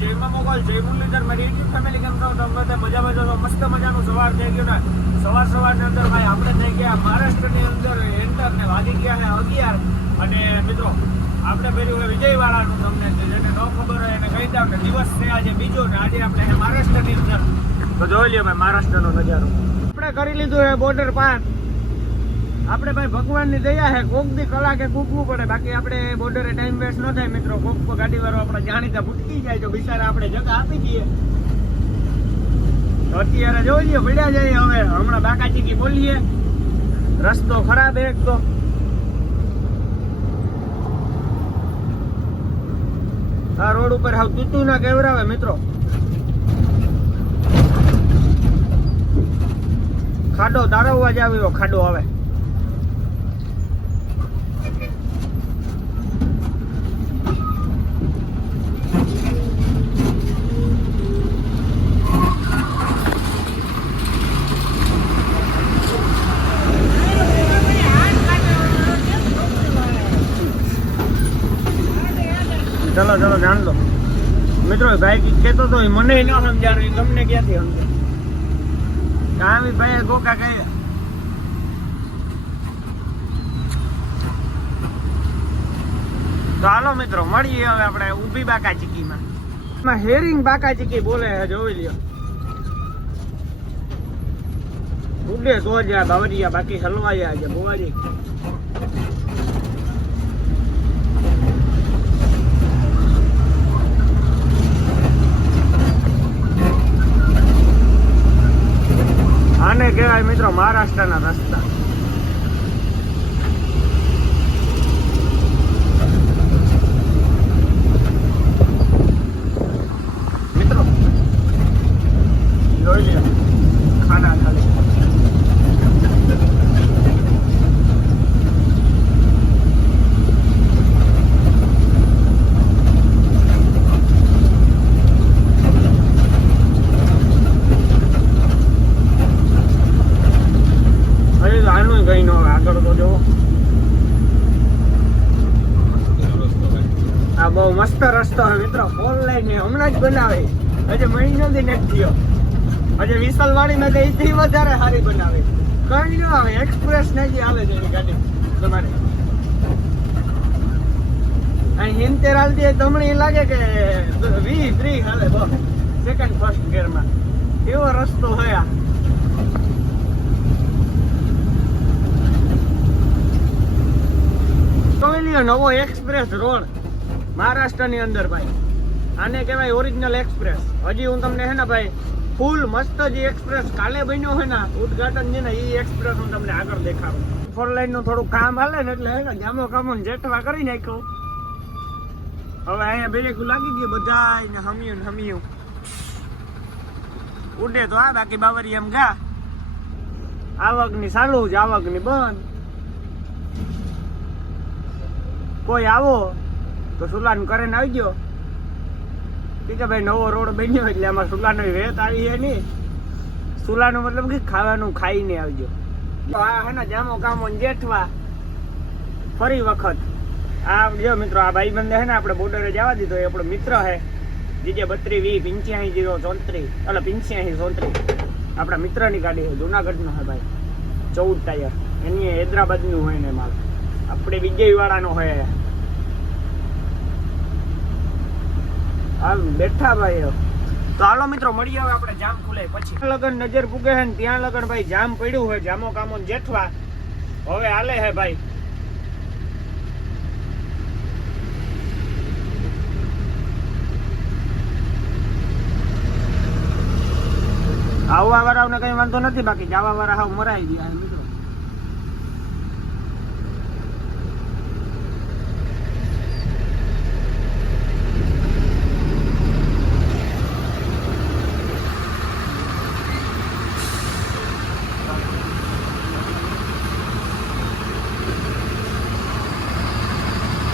જય મોગલ જય મુરલીધર મારી યુટ્યુબ ફેમિલી કેમ છો તમે બધા મજામાં છો? મસ્ત મજાનું સવાર થઈ ગયું ને સવારની અંદર ભાઈ આપણે થઈ ગયા મહારાષ્ટ્રની અંદર એન્ટર ને વાગી ગયા છે 11 અને મિત્રો આપણે પેલું વિજયવાડાનું તમને જેને ન ખબર હોય એને કહી દઉં ને દિવસ છે આજે બીજો ને આજે આપણે મહારાષ્ટ્રની અંદર તો જોઈ લ્યો ભાઈ મહારાષ્ટ્રનો નજારો આપણે કરી લીધું છે બોર્ડર પાર આપણે ભાઈ ભગવાનની દયા છે કોક દી કલાકે કૂકવું પડે બાકી આપણે બોર્ડરે ટાઈમ વેસ્ટ ન થાય મિત્રો કોક ગાડી વાળો આપણે જાણીતા ભૂટકી જાય તો બિચારા આપણે જગા આપી દઈએ તો અત્યારે જોઈ લઈએ પડ્યા જઈએ હવે હમણાં બાકાચીકી બોલીએ રસ્તો ખરાબ એક તો આ રોડ ઉપર હાવ તૂતું ના કેવરાવે મિત્રો ખાડો તારવવા જ આવ્યો ખાડો આવે ચલો ચલો જાણ લો મિત્રો ભાઈ કેતો તો મને ન સમજાણું તમને ક્યાંથી સમજે કામી ભાઈ ગોકા કહે તો હાલો મિત્રો મળીએ હવે આપણે ઊભી બાકાચીકીમાં હેરિંગ બાકાચીકી બોલે જોઈ લ્યો ઉડે તો જ બાવરિયા બાકી હલવાયા છે બોવાજી આને કહેવાય મિત્રો મહારાષ્ટ્રના રસ્તા મિત્રો જોઈ લે ખાના ખાલી બહુ મસ્ત રસ્તો છે મિત્રો ફોર લાઈન હમણાં જ બનાવે હજે મહિનો દી નથી થયો હજે વિસલવાડીમાં તો એથી વધારે સારી બનાવે કઈ ન આવે એક્સપ્રેસ નહીં આવે છે એની ગાડી તમારે અહીં હિંતેર હાલતી તમને એ લાગે કે 20-30 હાલે બસ સેકન્ડ ફર્સ્ટ ગિયરમાં એવો રસ્તો હોય નવો એક્સપ્રેસ રોડ મહારાષ્ટ્રની અંદર ભાઈ આને કહેવાય ઓરિજિનલ એક્સપ્રેસ હજી હું તમને હે ને ભાઈ ફૂલ મસ્ત જે એક્સપ્રેસ કાલે બન્યો છે ને ઉદઘાટન છે ને એ એક્સપ્રેસ હું તમને આગળ દેખાડું ફોર લાઈન નું થોડું કામ હાલે ને એટલે હે ને જામો કામો જેટવા કરી નાખ્યો હવે અહીંયા બ્રેક લાગી ગયું બધા ને હમિયું ઉડે તો આ બાકી બાવરી એમ ગા આવકની ચાલુ જ આવકની બંધ કોઈ આવો તો સુલાન કરીને આવી ગયો કે ભાઈ નવો રોડ બન્યો એટલે આમાં સુલાનો વેત આવી છે નહીં સુલાનો મતલબ કે ખાવાનું ખાઈને આવજો આ હે ને જામો કામો જેઠવા ફરી વખત આ જો મિત્રો આ ભાઈબંધ હે ને આપણે બોર્ડરે જવા દીધો એ આપણો મિત્ર હે જીજે 32-20-85-034 એટલે 85-34 આપણા મિત્રની ગાડી છે જુનાગઢનો હે ભાઈ 14 ટાયર એની હૈદરાબાદનું હોય ને માલ આપણે વિજયવાડાનો હોય હાલ બેઠા ભાઈ તો હાલો મિત્રો મળીએ હવે આપણે જામ ખુલે પછી લગન નજર પૂગે છે ને ત્યાં લગન ભાઈ જામ પડ્યું હોય જામો કામો જેઠવા હવે હાલે હે ભાઈ આવવા વાળાઓને કઈ વાંધો નથી બાકી જવા વાળા હાવ મરાઈ ગયા મિત્રો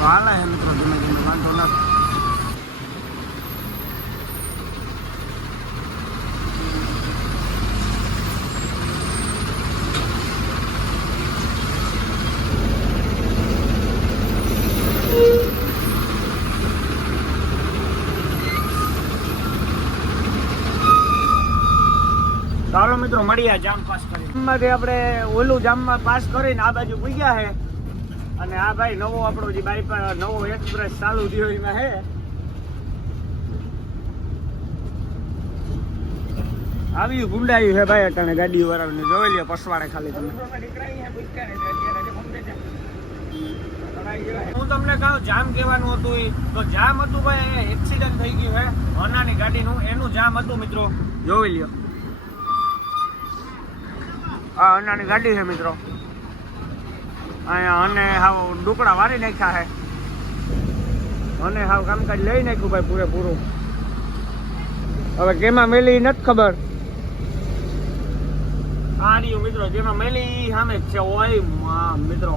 હાલે હે મિત્રો ધીમે ધીમે વાંધો નથી ચાલો મિત્રો મળીએ જામ પાસ કરી. જામમાંથી આપણે ઓલું જામમાં પાસ કરીને આ બાજુ પૂગ્યા છે અને આ ભાઈ નવો આપણો જે બાઈપાસ નવો એક્સપ્રેસ ચાલુ થયો એમાં છે. આવી ગુંડાયું છે ભાઈ અટાણે ગાડી વાળાને જોઈ લ્યો પસવાડે ખાલી તમે. હું તમને કહું જામ કહેવાનું હતું તો જામ હતું ભાઈ એક્સિડન્ટ થઈ ગયું છે હોનાની ગાડીનું એનું જામ હતું મિત્રો જોઈ લ્યો. આ હોનાની ગાડી છે મિત્રો અહીંયા અને હાવ ડુકડા વારી નાખ્યા છે અને હાવ કામકાજ લઈ નાખ્યું ભાઈ પૂરેપૂરું. હવે કેમાં મેલી નથી ખબર. આ રહ્યું મિત્રો જેમાં મેલી સામે જ છે ઓય મિત્રો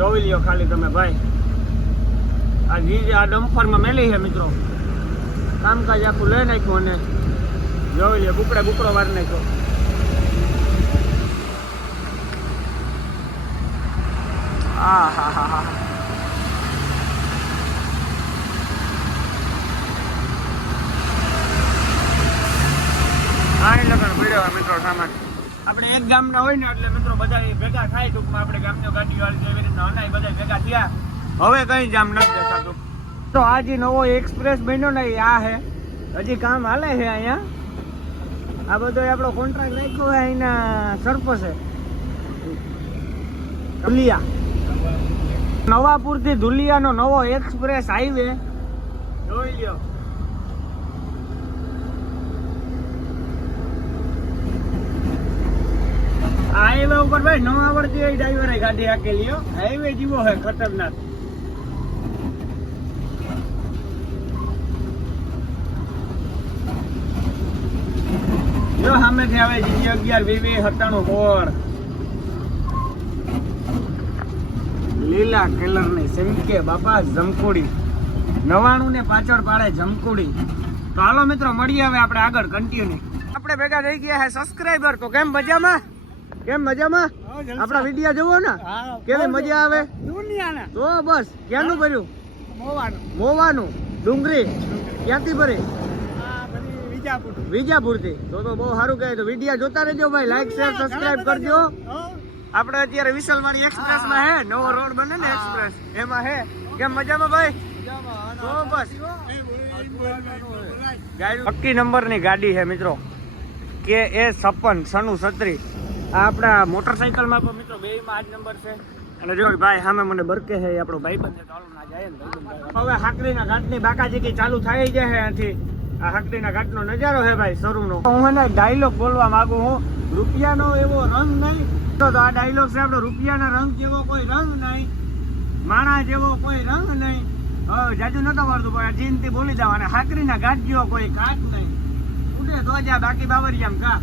જોઈ લ્યો ખાલી તમે ભાઈ. આ ડમ્ફરમાં મેલી છે મિત્રો કામકાજ આખું લઈ નાખ્યું અને જોઈ લ્યો બુકડો વાર નાખ્યો. હા હા હા હા લગન ભીડ્યો મિત્રો સામાન. આપણે એક ગામના હોય ને એટલે મિત્રો બધા ભેગા થાય ટૂંકમાં આપણે ગામની ગાડી વાળી જેવી રીતના અનાય બધા ભેગા થયા. હવે કઈ જામ નથી દેખાતું. તો આ જે નવો એક્સપ્રેસ બન્યો ને આ હે હજી કામ હાલે છે અહીંયા. આ બધો આપણો કોન્ટ્રાક્ટ રાખ્યો છે અહીંના સરપંચે ધુલિયા નવાપુર થી ધુલિયાનો નવો એક્સપ્રેસ હાઈવે જોઈ લ્યો. હાઈવે ઉપર ભાઈ ન આવડતી હોય ડ્રાઈવરે ગાડી હાકેલી હાઈવે જેવો હે ખતરનાક. જો સામેથી આવે GT 11 4 લીલા કલર ની સિમકે બાપા જમકુડી 99 ને પાછળ પાડે જમકુડી. તો હાલો મિત્રો મળીએ હવે આપણે આગળ કન્ટિન્યુ. આપણે ભેગા થઈ ગયા હે સબસ્ક્રાઇબર. તો કેમ મજામાં મજામાં આપણા વિડિયો જોવો ને કેવી મજા આવે તો બસ. ક્યાંનું ભર્યું? મોવાનું ડુંગરી ક્યાંથી ભરી? વિજાપુર થી. તો બહુ સારું કહે. તો વિડિયો જોતા રહેજો ભાઈ. લાઈક શેર સબસ્ક્રાઇબ કરજો. આપણે અત્યારે વિશાલવાડી એક્સપ્રેસ માં હે નવો રોડ બને ને એક્સપ્રેસ એમાં હે. કેમ મજામાં ભાઈ? તો બસ પક્કી નંબર ની ગાડી છે મિત્રો કે A56 સનુ 36. આ આપણા મોટરસાઇકલમાં પણ મિત્રો બેયમાં આ જ નંબર છે. અને જો ભાઈ સામે મને બરકે છે આપણો ભાઈબંધ છે. ચાલો ના જાય ને હવે હાકરીના ઘાટની બાકાજીકી ચાલુ થઈ જાય છે અહીંથી. આ હાકરીના ઘાટનો નજારો છે ભાઈ શરૂનો. હું એને ડાયલોગ બોલવા માંગુ હું. રૂપિયાનો એવો રંગ નહીં તો આ ડાયલોગ છે આપણો. રૂપિયાના રંગ જેવો કોઈ રંગ નહીં, માણા જેવો કોઈ રંગ નહીં. હવે જાજુ નતો વાળતું પણ જીનથી બોલી જાવ. અને હાકરીના ઘાટ જેવો કોઈ ઘાટ નહીં. ઉડે તો જા બાકી બાવરિયામ કા.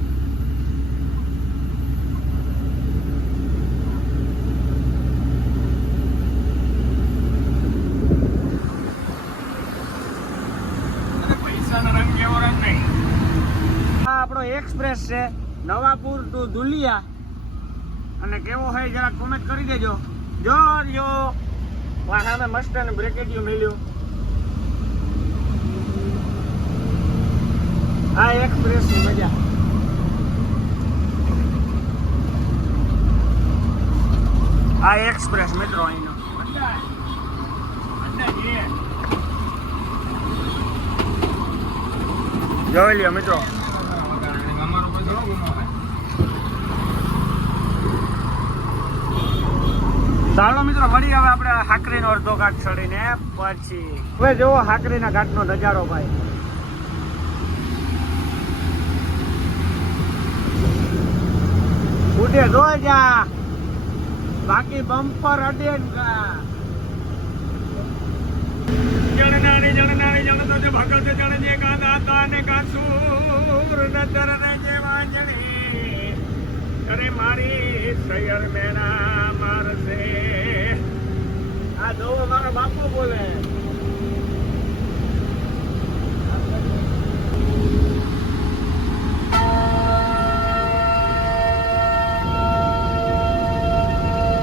આપણો એક્સપ્રેસ છે નવાપુર ટુ ધુલિયા. અને કેવો હોય જરા કોમેન્ટ કરી દેજો. જો સામે મસ્ત અને બ્રેકેટિયું મળ્યું. આ એક્સપ્રેસ ની મજા. આ એક્સપ્રેસ મિત્રો અહીંનો જોઈ લ્યો મિત્રો. ચાલો મિત્રો મળી હવે આપણે હાકરીનો અડધો ઘાટ ચડીને પછી હવે જોવો હાકરીના ઘાટનો નજારો ભાઈ. ઉડે જોઈ જા બાકી બમ્પર અડે જણનારી જણતો જે ભગત જણને કાંદા ને કાસુર નજર ને જેવા જણે અરે મારી સૈયર મેના મારસે. આ દો મારો બાપુ બોલે.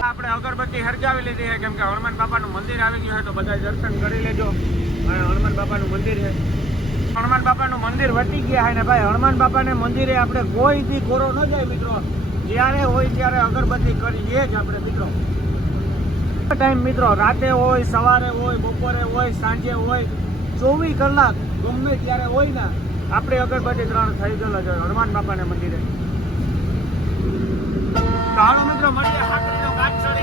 આપણે અગરબત્તી હરગાવી લીધી છે કેમ કે હનુમાન બાપાનું મંદિર આવી ગયું છે. તો બધા દર્શન કરી લેજો. હનુમાન બાપાનું મંદિર છે. હનુમાન બાપાનું મંદિર વટી ગયા છે ને ભાઈ હનુમાન બાપાને મંદિરે આપણે કોઈ દી કોરો ન જાય મિત્રો. જ્યારે હોય ત્યારે અગરબત્તી કરીએ જ આપણે મિત્રો. ટાઈમ મિત્રો રાતે હોય, સવારે હોય, બપોરે હોય, સાંજે હોય, 24 કલાક ગમે ત્યારે હોય ને આપણે અગરબત્તી ગ્રહણ થઈ ગયેલો છે હનુમાન બાપાને મંદિરે. તો હાલો મિત્રો મળીએ હાકરીનો ઘાટ ચડીને.